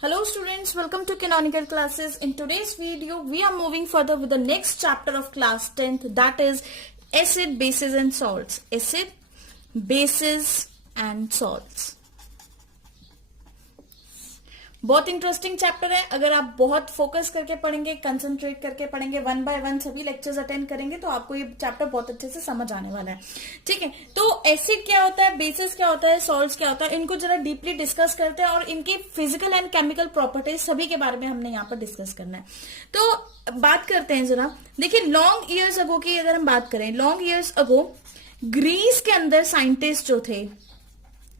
Hello students, welcome to Canonical Classes. In today's video, we are moving further with the next chapter of class 10th, that is acid, bases and salts. Acid, bases and salts. बहुत interesting chapter है. अगर आप बहुत focus करके पढ़ेंगे, concentrate करके पढ़ेंगे, one by one सभी लेक्चर्स अटेंड करेंगे तो आपको ये चैप्टर बहुत अच्छे से समझ आने वाला है. ठीक है, तो एसिड क्या होता है, बेसिस क्या होता है, सॉल्ट्स क्या होता है, इनको जरा डीपली डिस्कस करते हैं और इनकी फिजिकल एंड केमिकल प्रॉपर्टीज सभी के बारे में हमने यहाँ पर डिस्कस करना है. तो बात करते हैं जरा. देखिए, लॉन्ग ईयर्स अगो की अगर हम बात करें, लॉन्ग ईयर्स अगो ग्रीस के अंदर साइंटिस्ट जो थे,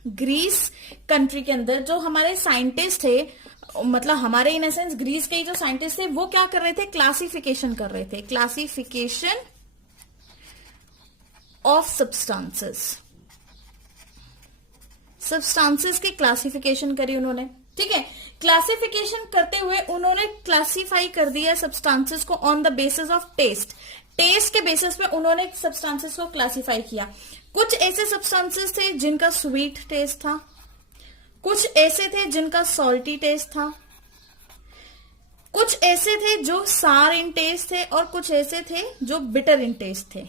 ग्रीस कंट्री के अंदर जो हमारे साइंटिस्ट थे, मतलब हमारे इन सेंस ग्रीस के जो साइंटिस्ट थे, वो क्या कर रहे थे, क्लासिफिकेशन कर रहे थे. क्लासिफिकेशन ऑफ सब्सटेंसेस की क्लासिफिकेशन करी उन्होंने. ठीक है, क्लासिफिकेशन करते हुए उन्होंने क्लासिफाई कर दिया सब्सटेंसेस को on the basis of test. Test के बेसिस पे उन्होंने सब्सटेंसेस को क्लासिफाई किया. कुछ ऐसे सब्सटेंसेस थे जिनका स्वीट टेस्ट था, कुछ ऐसे थे जिनका सॉल्टी टेस्ट था, कुछ ऐसे थे जो सार इन टेस्ट थे और कुछ ऐसे थे जो बिटर इन टेस्ट थे.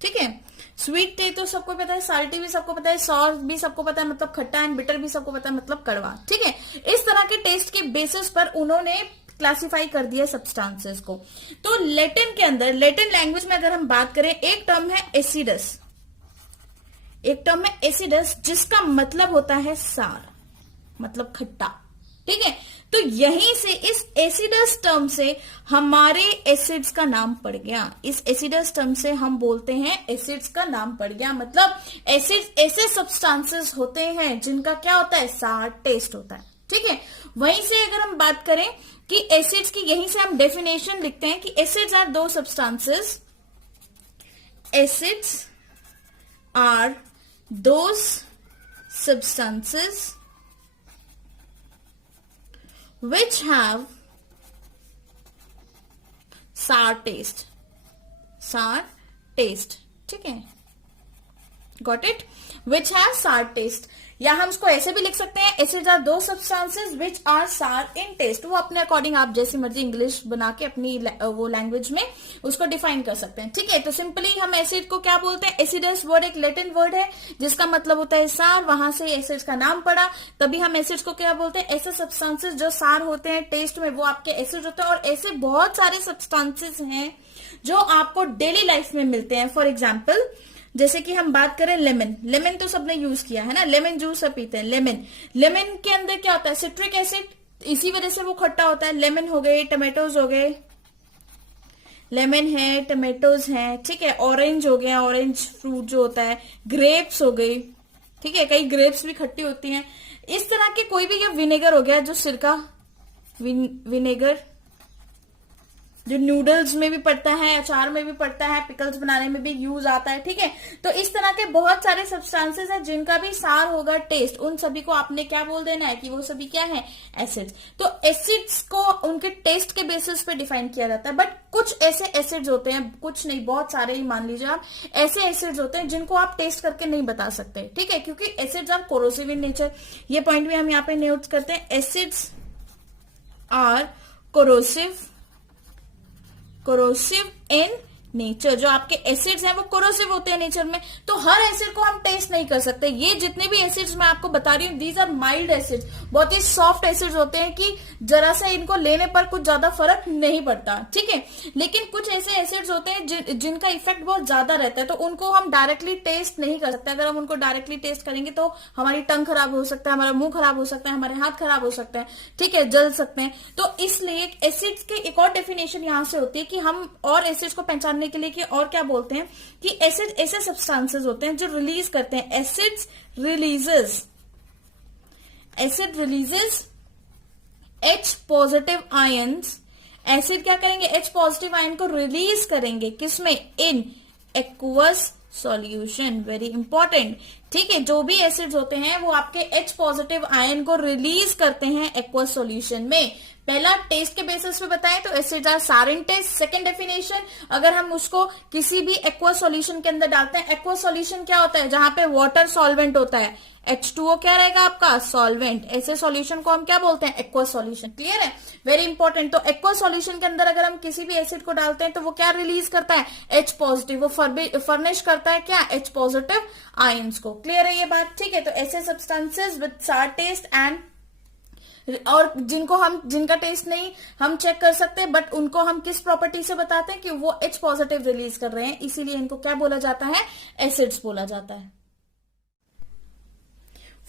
ठीक है, स्वीट टेस्ट तो सबको पता है, साल्टी भी सबको पता है, सॉर भी सबको पता है मतलब खट्टा, एंड बिटर भी सबको पता है मतलब कड़वा. ठीक है, इस तरह के टेस्ट के बेसिस पर उन्होंने क्लासिफाई कर दिया सब्सटेंसेस को. तो लैटिन के अंदर, लैटिन लैंग्वेज में अगर हम बात करें, एक टर्म है एसिडस, एक टर्म है एसिडस जिसका मतलब होता है सार, मतलब खट्टा. ठीक है, तो यहीं से इस एसिडस टर्म से हमारे एसिड्स का नाम पड़ गया. इस एसिडस टर्म से हम बोलते हैं एसिड्स का नाम पड़ गया. मतलब एसिड ऐसे सब्सटेंसेस होते हैं जिनका क्या होता है, सार टेस्ट होता है. ठीक है, वहीं से अगर हम बात करें कि एसिड्स की, यहीं से हम डेफिनेशन लिखते हैं कि acids are those substances, acids are those substances which have sour taste. ठीक है, got it? Which have sour taste. या हम इसको ऐसे भी लिख सकते हैं, acids are those substances which are सार इन टेस्ट. वो अपने अकॉर्डिंग आप जैसी मर्जी इंग्लिश बना के अपनी वो लैंग्वेज में उसको डिफाइन कर सकते हैं. ठीक है, तो सिंपली हम एसिड को क्या बोलते हैं, एसिडस वर्ड एक लैटिन वर्ड है जिसका मतलब होता है सार, वहां से एसिड्स का नाम पड़ा, तभी हम एसिड्स को क्या बोलते हैं, ऐसे सब्सटेंसेस जो सार होते हैं टेस्ट में, वो आपके एसिड होते हैं. और ऐसे बहुत सारे सब्सटेंसेस हैं जो आपको डेली लाइफ में मिलते हैं. फॉर एग्जाम्पल, जैसे कि हम बात करें लेमन, लेमन तो सबने यूज किया है ना, लेमन जूस सब पीते हैं. लेमन के अंदर क्या होता है, सिट्रिक एसिड, इसी वजह से वो खट्टा होता है. लेमन हो गए, टमाटोज हो गए, लेमन है, टमाटोज है. ठीक है, ऑरेंज हो गया, ऑरेंज फ्रूट जो होता है, ग्रेप्स हो गई. ठीक है, कई ग्रेप्स भी खट्टी होती हैं. इस तरह के कोई भी, ये विनेगर हो गया जो सिरका, विनेगर जो नूडल्स में भी पड़ता है, अचार में भी पड़ता है, पिकल्स बनाने में भी यूज आता है. ठीक है, तो इस तरह के बहुत सारे सब्सटेंसेस हैं जिनका भी सार होगा टेस्ट, उन सभी को आपने क्या बोल देना है कि वो सभी क्या है, एसिड्स. तो एसिड्स को उनके टेस्ट के बेसिस पे डिफाइन किया जाता है. बट कुछ ऐसे एसिड्स होते हैं, कुछ नहीं बहुत सारे ही मान लीजिए आप, ऐसे एसिड्स होते हैं जिनको आप टेस्ट करके नहीं बता सकते. ठीक है, क्योंकि acids are corrosive in nature. ये पॉइंट भी हम यहाँ पे नोट करते हैं, acids are corrosive in nature. जो आपके एसिड्स हैं वो कोरोसिव होते हैं नेचर में. तो हर एसिड को हम टेस्ट नहीं कर सकते. ये जितने भी एसिड्स मैं आपको बता रही हूँ, दीज आर माइल्ड एसिड्स, बहुत ही सॉफ्ट एसिड्स होते हैं कि जरा सा इनको लेने पर कुछ ज्यादा फर्क नहीं पड़ता. ठीक है, लेकिन कुछ ऐसे एसिड्स होते हैं जिनका इफेक्ट बहुत ज्यादा रहता है, तो उनको हम डायरेक्टली टेस्ट नहीं कर सकते. अगर हम उनको डायरेक्टली टेस्ट करेंगे तो हमारी टंग खराब हो सकता है, हमारा मुंह खराब हो सकता है, हमारे हाथ खराब हो सकते हैं. ठीक है, जल सकते हैं. तो इसलिए एसिड्स के एक और डेफिनेशन यहां से होती है कि हम और एसिड्स को पहचानने के लिए कि और क्या बोलते हैं कि एसिड ऐसे सब्सटेंसेस होते हैं जो रिलीज करते हैं, acid releases H positive ions. Acid क्या करेंगे, H पॉजिटिव आयन को रिलीज करेंगे, किसमें, in aqueous solution. Very important. ठीक है, जो भी एसिड्स होते हैं वो आपके H पॉजिटिव आयन को रिलीज करते हैं एक्वस सॉल्यूशन में. पहला टेस्ट के बेसिस पे बताएं तो एसिड्स आर सार इन टेस्ट। सेकेंड डेफिनेशन, अगर हम उसको किसी भी एक्वा सॉल्यूशन के अंदर डालते हैं, एक्वा सॉल्यूशन क्या होता है, जहां पे वाटर सॉल्वेंट होता है, H2O क्या रहेगा आपका, सॉल्वेंट। ऐसे सॉल्यूशन को हम क्या बोलते हैं, एक्वा सॉल्यूशन। क्लियर है, वेरी इंपॉर्टेंट। तो एक्वा सॉल्यूशन के अंदर अगर हम किसी भी एसिड को डालते हैं तो वो क्या रिलीज करता है, H पॉजिटिव। वो फर्निश करता है क्या, H पॉजिटिव आयंस को। क्लियर है ये बात, ठीक है। तो ऐसे सब्सटेंसेस विद सार टेस्ट एंड, और जिनका टेस्ट नहीं हम चेक कर सकते, बट उनको हम किस प्रॉपर्टी से बताते हैं कि वो H पॉजिटिव रिलीज कर रहे हैं, इसीलिए इनको क्या बोला जाता है, एसिड्स बोला जाता है।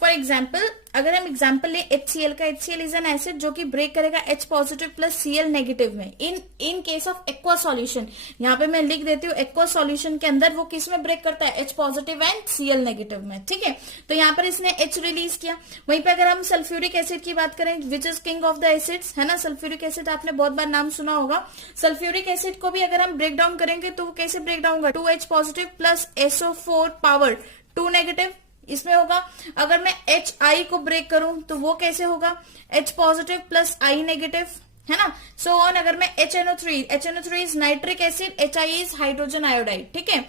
फॉर एग्जाम्पल, अगर हम एग्जाम्पल लें HCl का, HCl इज एन एसिड जो कि ब्रेक करेगा H positive plus Cl negative में in case of aqua solution. यहाँ पे मैं लिख देती हूँ, एक्वा सॉल्यूशन के अंदर वो किस में ब्रेक करता है, H positive and Cl negative में। ठीक है, तो यहाँ पर इसने H रिलीज किया। वहीं पे अगर हम सल्फ्यूरिक एसिड की बात करें, which is king of the acids, है ना, सल्फ्यूरिक एसिड आपने बहुत बार नाम सुना होगा। सल्फ्यूरिक एसिड को भी अगर हम ब्रेक डाउन करेंगे तो वो कैसे ब्रेक डाउन होगा, 2H positive plus SO4 power 2 negative इसमें होगा। अगर मैं HI को ब्रेक करूं तो वो कैसे होगा, H positive plus I negative, है ना, सो ऑन। अगर मैं HNO3 is nitric acid, HI is hydrogen iodide. ठीक है,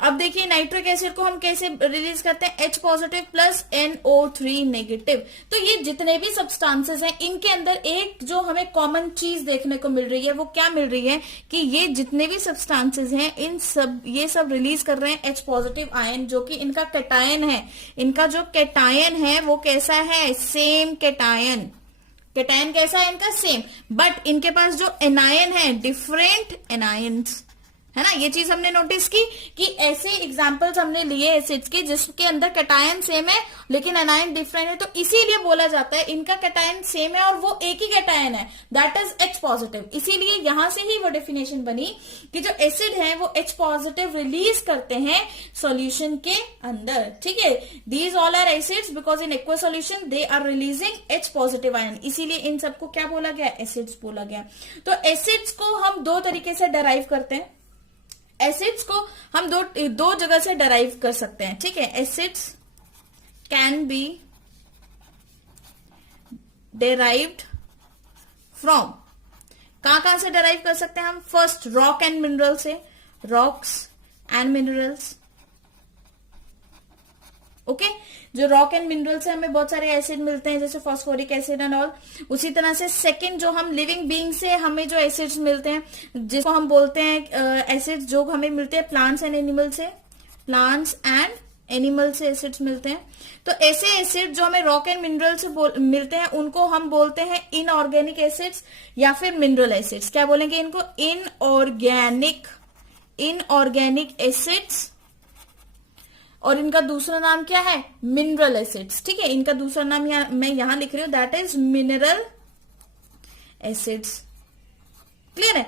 अब देखिए नाइट्रिक एसिड को हम कैसे रिलीज करते हैं, H positive plus NO3 negative. तो ये जितने भी सब्सटेंसेस हैं, इनके अंदर एक जो हमें कॉमन चीज देखने को मिल रही है, वो क्या मिल रही है कि ये जितने भी सब्सटेंसेस हैं, ये सब रिलीज कर रहे हैं H पॉजिटिव आयन, जो कि इनका कैटायन है। इनका जो कैटायन है वो कैसा है, सेम कैटायन। कैटायन कैसा है इनका, सेम, बट इनके पास जो एनायन है, डिफरेंट एनायंस, है ना। ये चीज हमने नोटिस की कि ऐसे एग्जांपल्स हमने लिए एसिड्स के जिसके अंदर कैटायन सेम है लेकिन एनायन डिफरेंट है, तो इसीलिए बोला जाता है इनका कैटायन सेम है और वो एक ही कैटायन है, दैट इज H पॉजिटिव। इसीलिए यहां से ही वो डेफिनेशन बनी कि जो एसिड है वो H पॉजिटिव रिलीज करते हैं सॉल्यूशन के अंदर। ठीक है, these all are acids because in aqua solution they are releasing H positive ion, इसीलिए इन सबको क्या बोला गया, एसिड्स बोला गया। तो एसिड्स को हम दो तरीके से डराइव करते हैं। एसिड्स को हम दो जगह से डराइव कर सकते हैं। ठीक है, acids can be derived from, कहां से डराइव कर सकते हैं हम, फर्स्ट रॉक एंड मिनरल से, रॉक्स एंड मिनरल्स। ओके, जो रॉक एंड मिनरल से हमें बहुत सारे एसिड मिलते हैं जैसे फॉस्फोरिक एसिड एंड ऑल। उसी तरह से सेकंड जो हम लिविंग बीइंग से हमें जो एसिड्स मिलते हैं जिसको हम बोलते हैं एसिड्स जो हमें मिलते हैं प्लांट्स एंड एनिमल से, प्लांट्स एंड एनिमल से एसिड्स मिलते हैं। तो ऐसे एसिड जो हमें रॉक एंड मिनरल से मिलते हैं उनको हम बोलते हैं इनऑर्गेनिक एसिड्स या फिर मिनरल एसिड्स। क्या बोलेंगे इनको, इनऑर्गेनिक एसिड्स, और इनका दूसरा नाम क्या है, मिनरल एसिड्स। ठीक है, इनका दूसरा नाम मैं यहां लिख रही हूं, that is mineral acids. Clear है,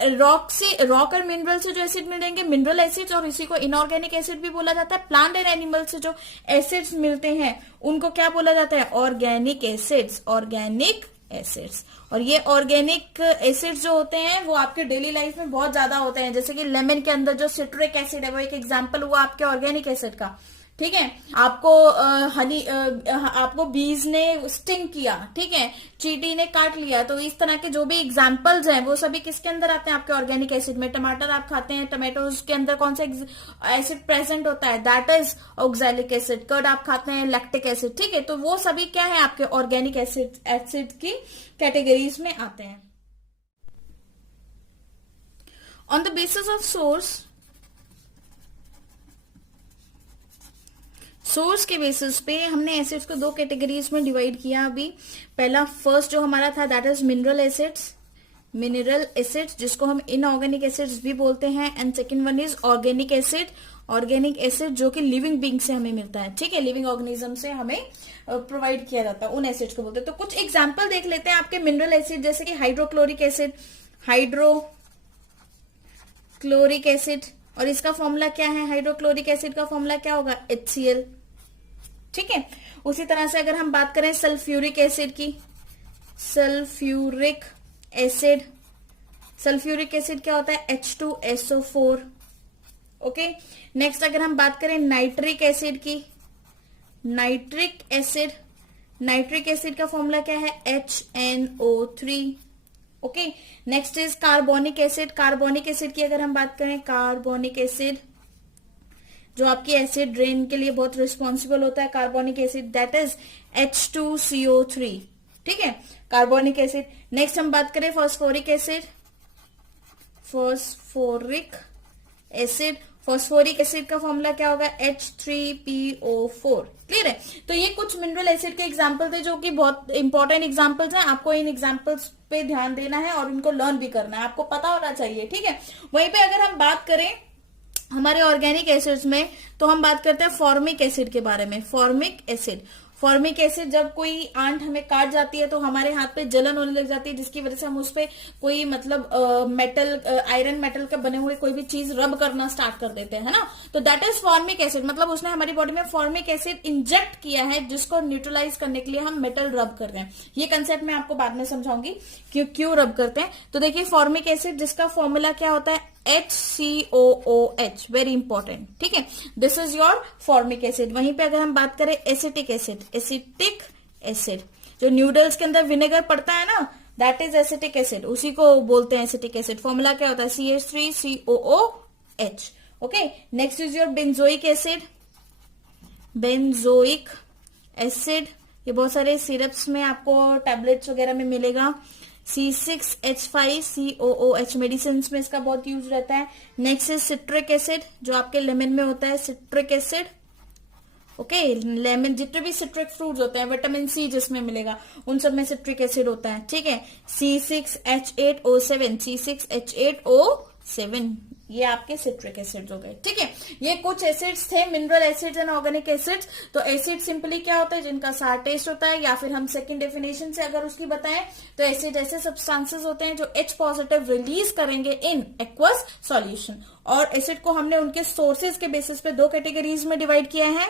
रॉक और मिनरल से जो एसिड मिलेंगे मिनरल एसिड्स, और इसी को इनऑर्गेनिक एसिड भी बोला जाता है। प्लांट एंड एनिमल से जो एसिड्स मिलते हैं उनको क्या बोला जाता है, ऑर्गेनिक एसिड्स, ऑर्गेनिक एसिड्स। और ये ऑर्गेनिक एसिड्स जो होते हैं वो आपके डेली लाइफ में बहुत ज्यादा होते हैं, जैसे कि लेमन के अंदर जो सिट्रिक एसिड है वो एक एग्जांपल हुआ आपके ऑर्गेनिक एसिड का। ठीक है, आपको बीज ने स्टिंग किया, ठीक है, चींटी ने काट लिया, तो इस तरह के जो भी एग्जांपल्स हैं वो सभी किसके अंदर आते हैं, आपके ऑर्गेनिक एसिड में। टमाटर आप खाते हैं, टमाटोज के अंदर कौन सा एसिड प्रेजेंट होता है, that is oxalic acid. Curd आप खाते हैं, लैक्टिक एसिड। ठीक है, तो वो सभी क्या है, आपके ऑर्गेनिक एसिड की कैटेगरीज में आते हैं। On the basis of source के बेसिस पे हमने एसिड्स को दो कैटेगरीज में डिवाइड किया अभी। पहला फर्स्ट जो हमारा था दैट इज मिनरल एसिड्स जिसको हम इनऑर्गेनिक एसिड्स भी बोलते हैं, and second one is organic acid जो कि लिविंग बीइंग से हमें मिलता है। ठीक है, लिविंग ऑर्गेनिज्म से हमें प्रोवाइड किया जाता है, उन एसिड्स को बोलते हैं। तो कुछ एग्जांपल देख लेते हैं आपके मिनरल एसिड, जैसे कि हाइड्रोक्लोरिक एसिड, और इसका फॉर्मूला क्या है, हाइड्रोक्लोरिक एसिड का फॉर्मूला क्या होगा, HCl। ठीक है, उसी तरह से अगर हम बात करें सल्फ्यूरिक एसिड की, सल्फ्यूरिक एसिड क्या होता है, H2SO4। ओके, नेक्स्ट अगर हम बात करें नाइट्रिक एसिड की, नाइट्रिक एसिड नाइट्रिक एसिड का फॉर्मूला क्या है, HNO3। Okay, next is carbonic acid. Carbonic acid की अगर हम बात करें, कार्बोनिक एसिड जो आपकी एसिड रेन के लिए बहुत रिस्पॉन्सिबल होता है, carbonic acid, that is H2CO3। ठीक है, कार्बोनिक एसिड। नेक्स्ट हम बात करें phosphoric acid, phosphoric acid. Phosphoric acid का फॉर्मूला क्या होगा, H3PO4। क्लियर है। तो ये कुछ मिनरल एसिड के एग्जांपल थे जो कि बहुत इंपॉर्टेंट एग्जांपल्स हैं। आपको इन एग्जांपल्स पे ध्यान देना है और उनको लर्न भी करना है, आपको पता होना चाहिए। ठीक है, वहीं पे अगर हम बात करें हमारे ऑर्गेनिक एसिड्स में, तो हम बात करते हैं फॉर्मिक एसिड के बारे में। फॉर्मिक एसिड, फॉर्मिक एसिड जब कोई आंट हमें काट जाती है तो हमारे हाथ पे जलन होने लग जाती है, जिसकी वजह से हम उस पे कोई मतलब मेटल, आयरन मेटल के बने हुए कोई भी चीज रब करना स्टार्ट कर देते हैं, है ना। तो दैट इज फॉर्मिक एसिड, मतलब उसने हमारी बॉडी में फॉर्मिक एसिड इंजेक्ट किया है, जिसको न्यूट्रलाइज करने के लिए हम मेटल रब कर रहे हैं। ये कंसेप्ट मैं आपको बाद में समझाऊंगी क्यों रब करते हैं। तो देखिए फॉर्मिक एसिड जिसका फॉर्मूला क्या होता है, HCOOH, वेरी इंपॉर्टेंट। ठीक है, this is your formic acid. वहीं पे अगर हम बात करें एसिटिक एसिड, एसिटिक एसिड जो नूडल्स के अंदर विनेगर पड़ता है ना, दैट इज एसिटिक एसिड, उसी को बोलते हैं एसिटिक एसिड। फॉर्मूला क्या होता है, CH3COOH। Okay, next is your benzoic acid, benzoic acid. ये बहुत सारे सिरप्स में आपको, टैबलेट्स वगैरह में मिलेगा। C6H5COOH, मेडिसिन में इसका बहुत यूज रहता है। नेक्स्ट इज सिट्रिक एसिड जो आपके लेमन में होता है, सिट्रिक एसिड। ओके, लेमन, जितने भी सिट्रिक फ्रूट्स होते हैं, विटामिन सी जिसमें मिलेगा, उन सब में सिट्रिक एसिड होता है। ठीक है, C6H8O7, C6H8O7, ये आपके सिट्रिक एसिड्स हो गए। ठीक है, ये कुछ एसिड्स थे, mineral acids and organic acids. तो एसिड सिंपली क्या होता है, जिनका सार टेस्ट होता है, या फिर हम सेकंड डेफिनेशन से अगर उसकी बताएं तो एसिड ऐसे सब्सटेंसेस होते हैं जो H पॉजिटिव रिलीज करेंगे इन एक्वस सॉल्यूशन। और एसिड को हमने उनके सोर्सेज के बेसिस पे दो कैटेगरीज में डिवाइड किया है।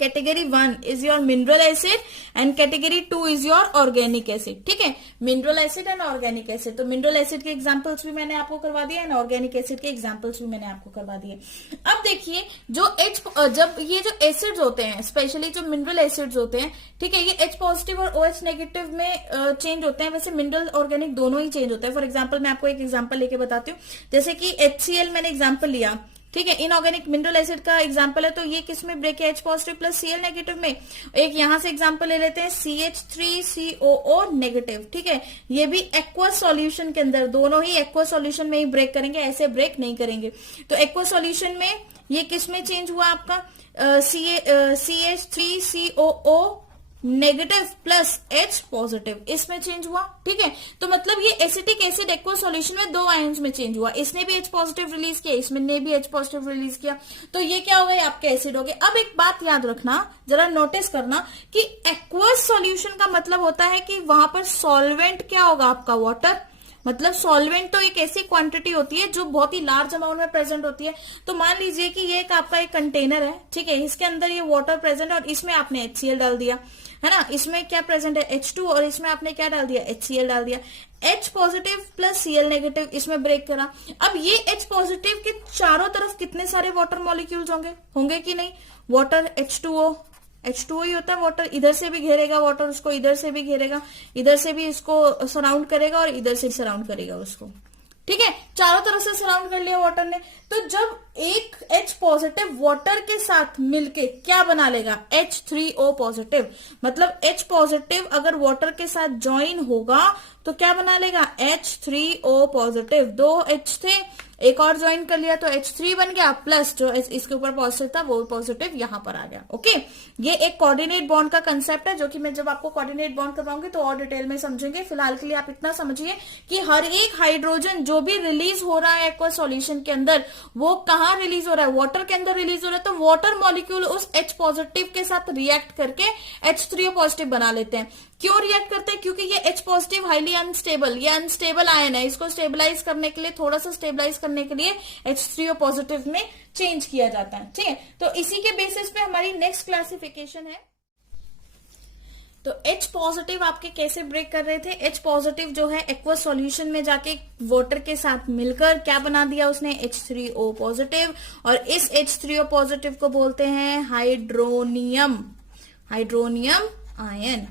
Category 1 is your mineral acid and category 2 is your organic acid. ठीक है, mineral acid and organic acid. तो मिनरल एसिड के एग्जांपल्स भी मैंने आपको करवा दिए एंड ऑर्गेनिक एसिड के एग्जांपल्स भी मैंने आपको करवा दिए। अब देखिए जब ये जो एसिड्स होते हैं, स्पेशली जो मिनरल एसिड्स होते हैं, ठीक है, ये H पॉजिटिव और OH नेगेटिव में चेंज होते हैं। वैसे मिनरल ऑर्गेनिक दोनों ही चेंज होते हैं। फॉर एग्जाम्पल मैं आपको एक एग्जाम्पल लेके बताती हूँ, जैसे कि HCl मैंने एग्जाम्पल लिया। ठीक है, इनऑर्गेनिक मिनरल एसिड का एग्जांपल है, तो ये किस में ब्रेक है, H positive plus Cl negative में। एक यहां से एग्जांपल ले लेते हैं, CH3COO नेगेटिव। ठीक है, ये भी एक्वस सॉल्यूशन के अंदर, दोनों ही एक्वस सॉल्यूशन में ही ब्रेक करेंगे, ऐसे ब्रेक नहीं करेंगे। तो एक्वस सॉल्यूशन में ये किस में चेंज हुआ आपका, CH3COO negative plus H positive, इसमें चेंज हुआ। ठीक है, तो मतलब ये एसिटिक एसिड एक्वस सॉल्यूशन में 2 आयंस में चेंज हुआ, इसने भी H पॉजिटिव रिलीज किया, इसमें भी H पॉजिटिव रिलीज किया। तो ये क्या हो गए, आपके एसिड हो गए। अब एक बात याद रखना, जरा नोटिस करना कि एक्वस सॉल्यूशन का मतलब होता है कि वहां पर सॉल्वेंट क्या होगा, आपका वाटर। मतलब सॉल्वेंट तो एक ऐसी क्वांटिटी होती है जो बहुत ही लार्ज अमाउंट में प्रेजेंट होती है। तो मान लीजिए कि ये एक आपका एक कंटेनर है, ठीक है, इसके अंदर ये वाटर प्रेजेंट और इसमें आपने HCl डाल दिया, है ना। इसमें क्या प्रेजेंट है, H2, और इसमें आपने क्या डाल दिया, HCl डाल दिया। H positive plus Cl negative इसमें ब्रेक करा। अब ये H पॉजिटिव के चारों तरफ कितने सारे वाटर मॉलिक्यूल्स होंगे कि नहीं, वाटर H2O ही होता है वाटर। इधर से भी घेरेगा वाटर उसको, इधर से भी घेरेगा, इधर से भी इसको सराउंड करेगा और इधर से सराउंड करेगा उसको। ठीक है, चारों तरफ से सराउंड कर लिया वाटर ने। तो जब एक H पॉजिटिव वाटर के साथ मिलके क्या बना लेगा, H3O पॉजिटिव। मतलब H पॉजिटिव अगर वाटर के साथ ज्वाइन होगा तो क्या बना लेगा, H3O पॉजिटिव। 2 H थे, एक और ज्वाइन कर लिया तो H3 बन गया, प्लस जो इसके ऊपर पॉजिटिव था वो पॉजिटिव यहां पर आ गया। ओके, ये एक कोऑर्डिनेट बॉन्ड का कंसेप्ट है, जो कि मैं जब आपको कोऑर्डिनेट बॉन्ड करवाऊंगी तो और डिटेल में समझेंगे। फिलहाल के लिए आप इतना समझिए कि हर एक हाइड्रोजन जो भी रिलीज हो रहा है एक्वा सॉल्यूशन के अंदर, वो कहां रिलीज हो रहा है, वाटर के अंदर रिलीज हो रहा है। तो वाटर मॉलिक्यूल उस H पॉजिटिव के साथ रिएक्ट करके H3O पॉजिटिव बना लेते हैं। क्यों रिएक्ट करते हैं, क्योंकि ये H पॉजिटिव हाईली अनस्टेबल, ये अनस्टेबल आयन है, इसको स्टेबलाइज करने के लिए, थोड़ा सा स्टेबलाइज करने के लिए H3O पॉजिटिव में चेंज किया जाता है। ठीक है, तो इसी के बेसिस पे हमारी नेक्स्ट क्लासिफिकेशन है। तो H पॉजिटिव आपके कैसे ब्रेक कर रहे थे, H पॉजिटिव जो है एक्वस सॉल्यूशन में जाके वाटर के साथ मिलकर क्या बना दिया उसने, H3O पॉजिटिव। और इस H3O पॉजिटिव को बोलते हैं हाइड्रोनियम आयन,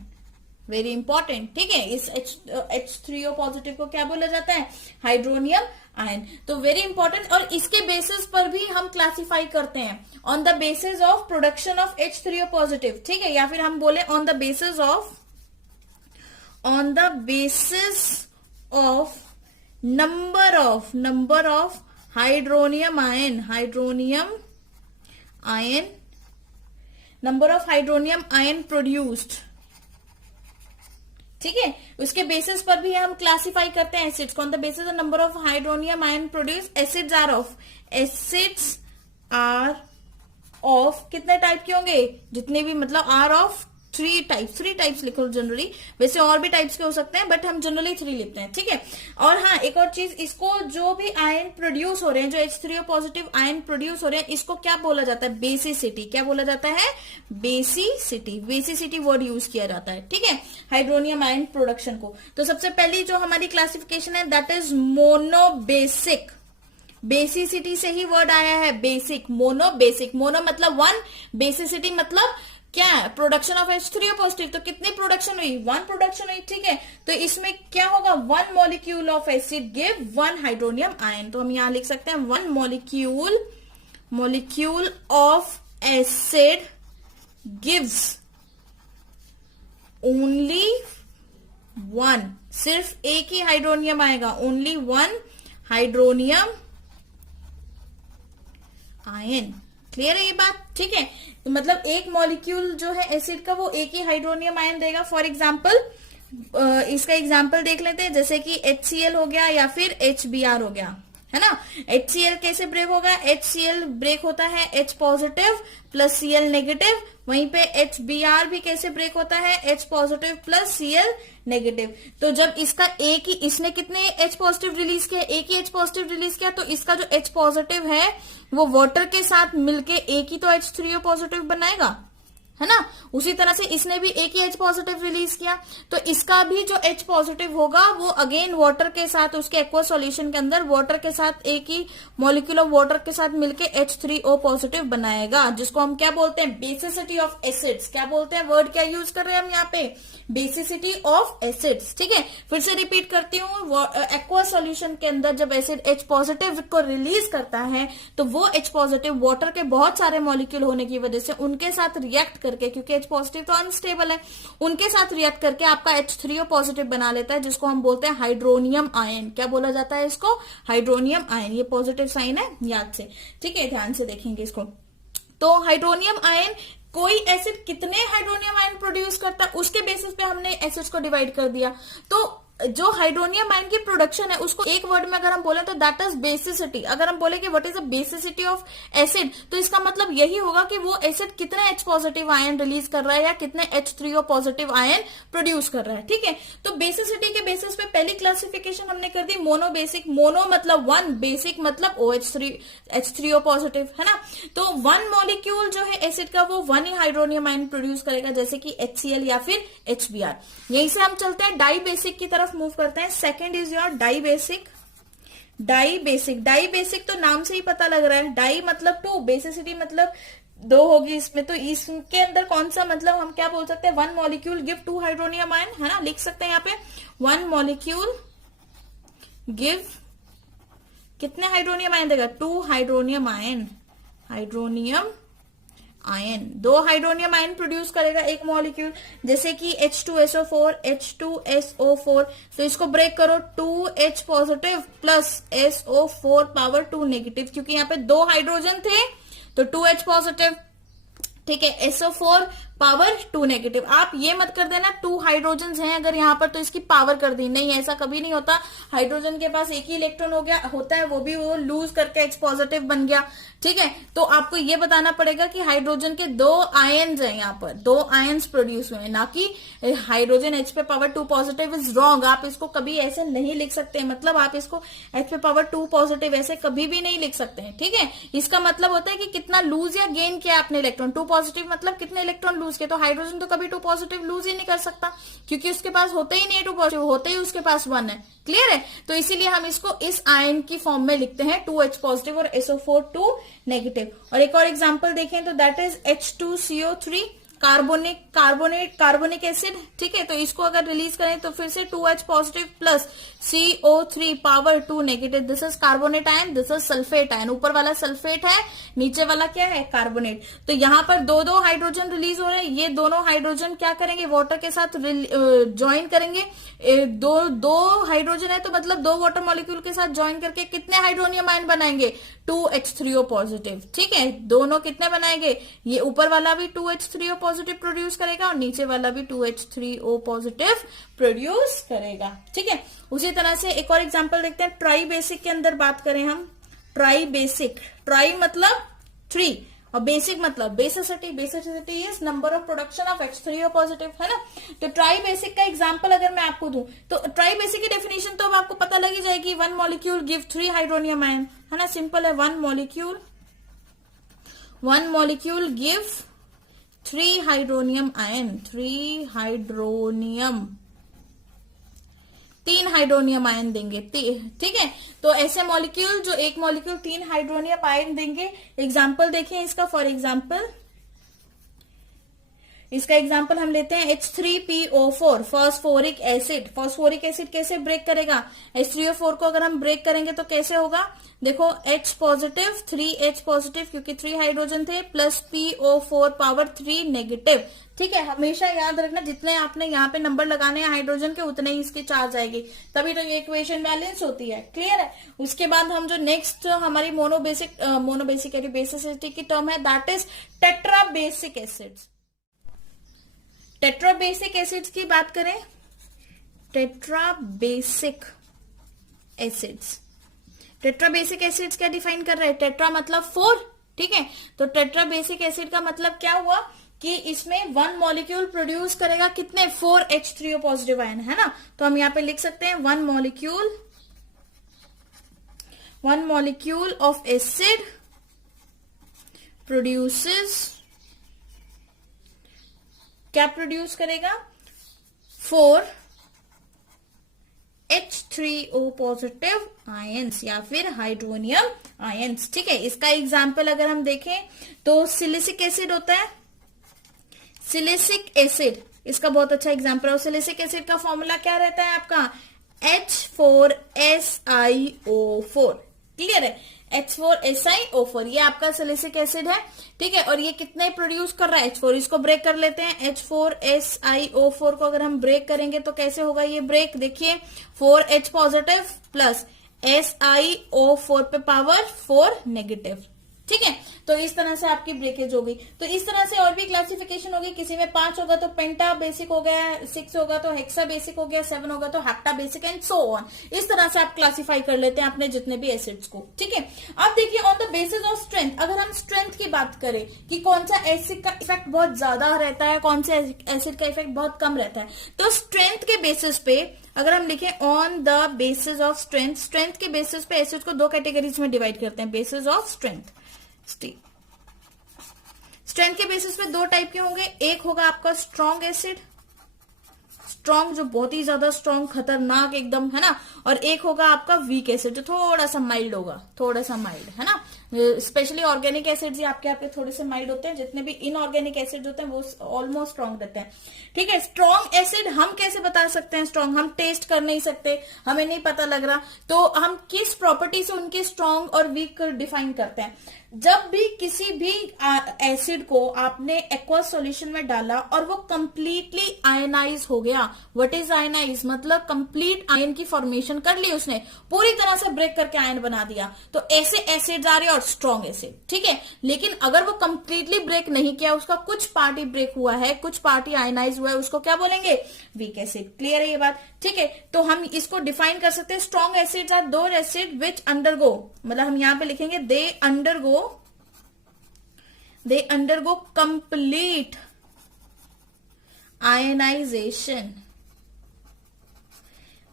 वेरी इंपॉर्टेंट, ठीक है। इस H3O पॉजिटिव को क्या बोला जाता है, हाइड्रोनियम आयन। तो वेरी इंपॉर्टेंट, और इसके बेसिस पर भी हम क्लासिफाई करते हैं, on the basis of production of H3O positive, ठीक है, या फिर हम बोले on the basis of number of hydronium ion, number of hydronium ion produced, ठीक है। उसके बेसिस पर भी हम क्लासिफाई करते हैं एसिड्स को, on the basis of number of hydronium ion produce. Acids are of कितने टाइप के होंगे, जितने भी, मतलब आर ऑफ थ्री टाइप्स लिखो जनरली, वैसे और भी टाइप्स के हो सकते हैं बट हम जनरली 3 लिखते हैं, ठीक है। और हाँ, एक और चीज, इसको जो भी आयन प्रोड्यूस हो रहे हैं, जो H3O पॉजिटिव आयन प्रोड्यूस हो रहे हैं, इसको क्या बोला जाता है, बेसिसिटी। क्या बोला जाता है, बेसिसिटी वर्ड यूज किया जाता है, ठीक है, हाइड्रोनियम आयन प्रोडक्शन को। तो सबसे पहली जो हमारी क्लासिफिकेशन है दैट इज मोनोबेसिक। बेसिसिटी से ही वर्ड आया है, बेसिक, मोनो मतलब 1, बेसिसिटी मतलब क्या है, प्रोडक्शन ऑफ H3O पॉजिटिव। तो कितनी प्रोडक्शन हुई, 1 प्रोडक्शन हुई, ठीक है। तो इसमें क्या होगा, 1 molecule of acid give 1 hydronium ion. तो हम यहां लिख सकते हैं 1 molecule of acid gives only 1, सिर्फ एक ही हाइड्रोनियम आएगा, ओनली 1 हाइड्रोनियम आयन। क्लियर है ये बात, ठीक है। तो मतलब एक मॉलिक्यूल जो है एसिड का, वो एक ही हाइड्रोनियम आयन देगा। फॉर एग्जांपल, इसका एग्जांपल देख लेते हैं, जैसे कि HCl हो गया या फिर HBr हो गया, है ना। HCl कैसे ब्रेक होगा, HCl ब्रेक होता है H positive plus Cl negative. वहीं पे HBr भी कैसे ब्रेक होता है, H positive plus Cl negative. तो जब इसका एक ही, इसने कितने H पॉजिटिव रिलीज किया, एक ही H पॉजिटिव रिलीज किया, तो इसका जो H पॉजिटिव है वो वाटर के साथ मिलके एक ही तो H3O पॉजिटिव बनाएगा, है ना। उसी तरह से इसने भी एक ही H पॉजिटिव रिलीज किया, तो इसका भी जो H पॉजिटिव होगा वो अगेन वाटर के साथ, उसके एक्वस सॉल्यूशन के अंदर वाटर के साथ, एक ही मॉलिक्यूल ऑफ वाटर के साथ मिलके H3O पॉजिटिव बनाएगा, जिसको हम क्या बोलते हैं, बेसिसिटी ऑफ एसिड्स। क्या बोलते हैं, वर्ड क्या यूज कर रहे हैं हम यहाँ पे, बेसिसिटी ऑफ एसिड्स, ठीक है। फिर से रिपीट करती हूँ, एक्वस सॉल्यूशन के अंदर जब एसिड H पॉजिटिव को रिलीज करता है, तो वो H पॉजिटिव वाटर के बहुत सारे मॉलिक्यूल होने की वजह से उनके साथ रिएक्ट करके, क्योंकि H पॉजिटिव तो अनस्टेबल है, उनके साथ रिएक्ट करके आपका H3O पॉजिटिव बना लेता है, जिसको हम बोलते हैं हाइड्रोनियम आयन। क्या बोला जाता है इसको, हाइड्रोनियम आयन। ये पॉजिटिव साइन है, याद से, ठीक है, ध्यान से देखेंगे इसको। तो हाइड्रोनियम आयन, कोई एसिड कितने हाइड्रोनियम आयन प्रोड्यूस करता है, उसके बेसिस पे हमने एसिड्स को डिवाइड कर दिया। तो जो हाइड्रोनियम आयन की प्रोडक्शन है, उसको एक वर्ड में अगर हम बोले तो दैट इज बेसिसिटी। अगर हम बोले कि what is the basicity of acid, तो इसका मतलब यही होगा कि वो एसिड कितने H पॉजिटिव आयन रिलीज कर रहा है या कितने H3O पॉजिटिव आयन प्रोड्यूस कर रहा है, ठीक है। तो बेसिसिटी के बेसिस पे पहली क्लासिफिकेशन हमने कर दी मोनोबेसिक। मोनो मतलब 1, बेसिक मतलब H3O पॉजिटिव, है ना। तो 1 मॉलिक्यूल जो है एसिड का, वो 1 ही हाइड्रोनियम आयन प्रोड्यूस करेगा, जैसे कि HCl या फिर HBr। यहीं से हम चलते हैं डाई बेसिक की तरफ मूव करते हैं। Second is your di basic. Di basic तो नाम से ही पता लग रहा है, डाई मतलब 2, बेसिसिटी मतलब 2 होगी इसमें। तो इसके अंदर कौन सा, मतलब हम क्या बोल सकते हैं, 1 मॉलिक्यूल गिव 2 हाइड्रोनियम आयन, है ना। लिख सकते हैं यहाँ पे 1 मॉलिक्यूल गिव कितने हाइड्रोनियम आयन देगा, 2 hydronium ion. 2 hydronium ion produce करेगा एक मॉलिक्यूल, जैसे कि H2SO4। तो इसको ब्रेक करो, 2H positive plus SO4 power 2 negative, क्योंकि यहाँ पे 2 हाइड्रोजन थे तो 2H पॉजिटिव, ठीक है, SO4 पावर 2 नेगेटिव। आप ये मत कर देना 2 हाइड्रोजन हैं अगर यहाँ पर तो इसकी पावर कर दी, नहीं, ऐसा कभी नहीं होता। हाइड्रोजन के पास एक ही इलेक्ट्रॉन हो गया होता है, वो भी वो लूज करके H पॉजिटिव बन गया, ठीक है। तो आपको ये बताना पड़ेगा कि हाइड्रोजन के 2 आयन्स हैं, यहाँ पर 2 आयन्स प्रोड्यूस हुए, ना कि हाइड्रोजन H पे पावर 2 पॉजिटिव इज रॉन्ग। आप इसको कभी ऐसे नहीं लिख सकते, मतलब आप इसको H पे पावर 2 पॉजिटिव ऐसे कभी भी नहीं लिख सकते हैं, ठीक है। इसका मतलब होता है कि कितना लूज या गेन किया आपने इलेक्ट्रॉन। 2 पॉजिटिव मतलब कितने इलेक्ट्रॉन लूज किए, तो हाइड्रोजन तो कभी 2 पॉजिटिव लूज ही नहीं कर सकता, क्योंकि उसके पास होते ही नहीं है 2 पॉजिटिव, होते ही उसके पास 1 है। क्लियर है। तो इसीलिए हम इसको इस आयन की फॉर्म में लिखते हैं 2H पॉजिटिव और SO4 2 नेगेटिव। और एक और एग्जांपल देखें तो that is H2CO3। Carbonic acid, ठीक है। तो इसको अगर रिलीज करें तो फिर से 2H positive plus CO3 power 2 negative, this is carbonate ion, this is sulphate ion. ऊपर वाला सल्फेट है, नीचे वाला क्या है, कार्बोनेट। तो यहाँ पर दो दो हाइड्रोजन रिलीज हो रहे हैं, ये दोनों हाइड्रोजन क्या करेंगे, वाटर के साथ ज्वाइन करेंगे। दो हाइड्रोजन है तो मतलब दो वाटर मॉलिक्यूल के साथ ज्वाइन करके कितने हाइड्रोनियम आयन बनाएंगे, 2H3O पॉजिटिव, ठीक है। दोनों कितने बनाएंगे, ये ऊपर वाला भी 2H3O पॉजिटिव प्रोड्यूस करेगा और नीचे वाला भी 2H3O पॉजिटिव प्रोड्यूस करेगा, ठीक है। उसी तरह से एक और एग्जांपल देखते हैं, ट्राई बेसिक के अंदर बात करें हम। ट्राई बेसिक, ट्राई मतलब 3 और बेसिक मतलब basicity, basicity is number of production of H3O positive, है ना। तो ट्राई बेसिक का एग्जांपल अगर मैं आपको दूं तो ट्राई बेसिक की डेफिनेशन तो अब आपको पता लग ही जाएगी, 1 मॉलिक्यूल गिव 3 हाइड्रोनियम आयन, है ना, सिंपल है। 1 molecule give 3 hydronium ion, 3 hydronium ion देंगे, ठीक है। तो ऐसे मॉलिक्यूल जो एक मॉलिक्यूल 3 हाइड्रोनियम आयन देंगे। एग्जांपल देखिए इसका, फॉर एग्जांपल इसका एग्जांपल हम लेते हैं H3PO4 phosphoric acid. Phosphoric acid कैसे ब्रेक करेगा, H3O4 को अगर हम ब्रेक करेंगे तो कैसे होगा, देखो H पॉजिटिव 3H पॉजिटिव क्योंकि 3 हाइड्रोजन थे प्लस PO4 पावर 3 नेगेटिव, ठीक है। हमेशा याद रखना जितने आपने यहाँ पे नंबर लगाने हैं हाइड्रोजन के उतने ही इसकी चार्ज आएगी, तभी तो ये इक्वेशन बैलेंस होती है, क्लियर है। उसके बाद हम जो नेक्स्ट हमारी मोनोबेसिक बेसिसिटी की टर्म है, that is tetra basic acids. Tetra basic acids की बात करें, टेट्रा बेसिक एसिड्स क्या डिफाइन कर रहे हैं, टेट्रा मतलब 4, ठीक है। तो टेट्रा बेसिक एसिड का मतलब क्या हुआ कि इसमें 1 मॉलिक्यूल प्रोड्यूस करेगा कितने, 4 H3O पॉजिटिव आयन, है ना। तो हम यहां पे लिख सकते हैं 1 मॉलिक्यूल ऑफ एसिड प्रोड्यूसेस, क्या प्रोड्यूस करेगा, 4 H3O पॉजिटिव आयंस या फिर हाइड्रोनियम आयंस, ठीक है। इसका एग्जाम्पल अगर हम देखें तो सिलिसिक एसिड होता है, सिलिसिक एसिड इसका बहुत अच्छा एग्जाम्पल है। सिलिसिक एसिड का फॉर्मूला क्या रहता है आपका, H4SiO4, क्लियर है, H4SiO4 ये आपका सिलिसिक एसिड है, ठीक है। और ये कितने प्रोड्यूस कर रहा है, H4, इसको ब्रेक कर लेते हैं। H4SiO4 को अगर हम ब्रेक करेंगे तो कैसे होगा ये ब्रेक, देखिए 4H पॉजिटिव प्लस SiO4 पे पावर 4 नेगेटिव, ठीक है। तो इस तरह से आपकी ब्रेकेज होगी। तो इस तरह से और भी क्लासिफिकेशन होगी, किसी में 5 होगा तो पेंटा बेसिक हो गया, 6 होगा तो हेक्सा बेसिक हो गया, 7 होगा तो hepta basic and so on. इस तरह से आप क्लासिफाई कर लेते हैं अपने जितने भी एसिड्स को, ठीक है। अब देखिए on the basis of strength, अगर हम स्ट्रेंथ की बात करें कि कौन सा एसिड का इफेक्ट बहुत ज्यादा रहता है, कौन से एसिड का इफेक्ट बहुत कम रहता है, तो स्ट्रेंथ के बेसिस पे अगर हम लिखें on the basis of strength, strength के बेसिस पे एसिड को 2 कैटेगरीज में डिवाइड करते हैं, बेसिस ऑफ स्ट्रेंथ। स्ट्रेंथ के बेसिस पे 2 टाइप के होंगे, एक होगा आपका स्ट्रॉन्ग एसिड, स्ट्रॉन्ग जो बहुत ही ज्यादा स्ट्रॉन्ग खतरनाक एकदम, है ना, और एक होगा आपका वीक एसिड जो थोड़ा सा माइल्ड होगा, थोड़ा सा माइल्ड, है ना। स्पेशली ऑर्गेनिक एसिड्स आपके यहाँ पे थोड़े से माइल्ड होते हैं, जितने भी इनऑर्गेनिक एसिड होते हैं वो ऑलमोस्ट स्ट्रॉन्ग रहते हैं, ठीक है। स्ट्रॉन्ग एसिड हम कैसे बता सकते हैं स्ट्रॉन्ग, हम टेस्ट कर नहीं सकते, हमें नहीं पता लग रहा, तो हम किस प्रॉपर्टी से उनके स्ट्रॉन्ग और वीक डिफाइन करते हैं। जब भी किसी भी एसिड को आपने एक्वस सॉल्यूशन में डाला और वो कंप्लीटली आयनाइज हो गया, व्हाट इज आयनाइज मतलब कंप्लीट आयन की फॉर्मेशन कर ली उसने, पूरी तरह से ब्रेक करके आयन बना दिया, तो ऐसे एसिड आ रहे और स्ट्रॉन्ग एसिड, ठीक है। लेकिन अगर वो कंप्लीटली ब्रेक नहीं किया, उसका कुछ पार्ट ही ब्रेक हुआ है, कुछ पार्ट ही आयनाइज हुआ है, उसको क्या बोलेंगे, वीक एसिड, क्लियर है ये बात, ठीक है। तो हम इसको डिफाइन कर सकते हैं, strong acids are those acid which undergo, मतलब हम यहां पे लिखेंगे they undergo complete ionisation,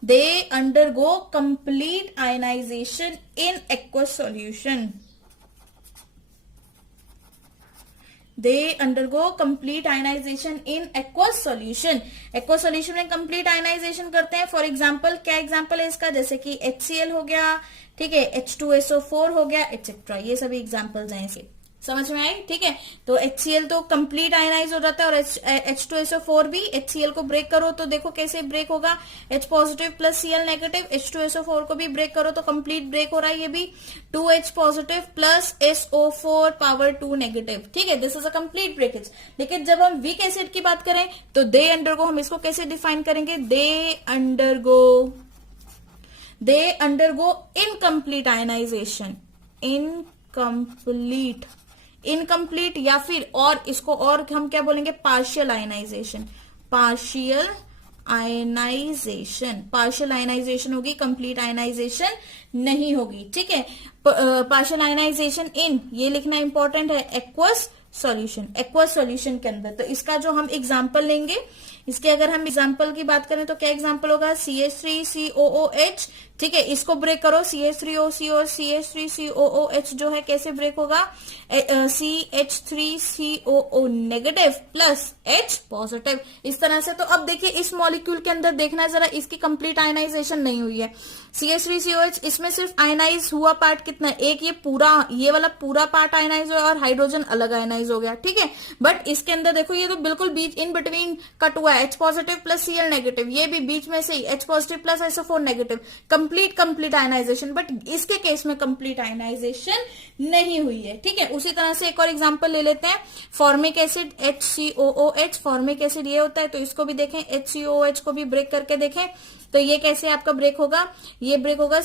they undergo complete ionization in aqueous solution, they undergo complete ionization in aqueous solution, aqueous solution में complete ionization करते हैं। फॉर एग्जाम्पल क्या example है इसका, जैसे कि HCl हो गया, ठीक है, H2SO4 हो गया, एक्सेट्रा, ये सभी एग्जाम्पल्स हैं इसके, समझ में आई? ठीक है, तो HCl तो कंप्लीट आयनाइज हो जाता है और H2SO4 भी, HCl को ब्रेक करो तो देखो कैसे ब्रेक होगा, H positive plus Cl negative, H2SO4 को भी ब्रेक करो तो कंप्लीट ब्रेक हो रहा है ये भी, 2H positive plus SO4 power 2 negative. ठीक है, this is a complete breakage. लेकिन जब हम वीक एसिड की बात करें तो दे अंडरगो, हम इसको कैसे डिफाइन करेंगे, they undergo incomplete ionisation, incomplete या फिर और इसको और हम क्या बोलेंगे, पार्शियल आयनाइजेशन, पार्शियल आयनाइजेशन होगी, कंप्लीट आयनाइजेशन नहीं होगी। ठीक है, पार्शियल आयनाइजेशन इन, ये लिखना इंपॉर्टेंट है, एक्वस सॉल्यूशन के अंदर। तो इसका जो हम एग्जांपल लेंगे, इसके अगर हम एग्जांपल की बात करें तो क्या एग्जांपल होगा, CH3COOH। ठीक है, इसको ब्रेक करो, CH3OC और CH3COOH जो है कैसे ब्रेक होगा, CH3COO negative plus H positive, इस तरह से। तो अब देखिए इस मॉलिक्यूल के अंदर देखना जरा, इसकी कंप्लीट आयनाइजेशन नहीं हुई है, CH3COH, इसमें सिर्फ आयनाइज हुआ पार्ट कितना, एक ये वाला पूरा पार्ट आयनाइज हुआ और हाइड्रोजन अलग आयनाइज हो गया। ठीक है, बट इसके अंदर देखो ये तो बिल्कुल बीच इन बिटवीन कट हुआ है, H positive plus Cl negative, ये भी बीच में से ही H positive plus SO4 negative, complete ionisation. But इसके केस में कंप्लीट आयनाइजेशन नहीं हुई है। ठीक है, उसी तरह से एक और एग्जांपल ले लेते हैं, formic acid HCOOH, formic acid ये होता है, तो इसको भी देखें, HCOOH को भी ब्रेक करके देखें तो ये कैसे आपका ब्रेक होगा, ये ब्रेक होगा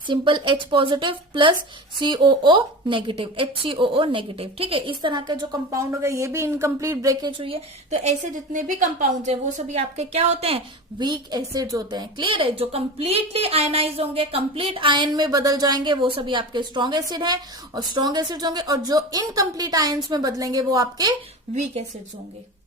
simple H positive plus COO negative, HCOO negative. ठीक है, इस तरह का जो कंपाउंड होगा ये भी इनकम्प्लीट ब्रेकेज हुई है। तो ऐसे जितने भी कंपाउंड है वो सभी आपके क्या होते हैं, वीक एसिड्स होते हैं। क्लियर है, जो कंप्लीटली आयनाइज होंगे, कंप्लीट आयन में बदल जाएंगे, वो सभी आपके स्ट्रॉन्ग एसिड हैं और स्ट्रॉन्ग एसिड्स होंगे, और जो इनकम्प्लीट आयन्स में बदलेंगे वो आपके वीक एसिड्स होंगे।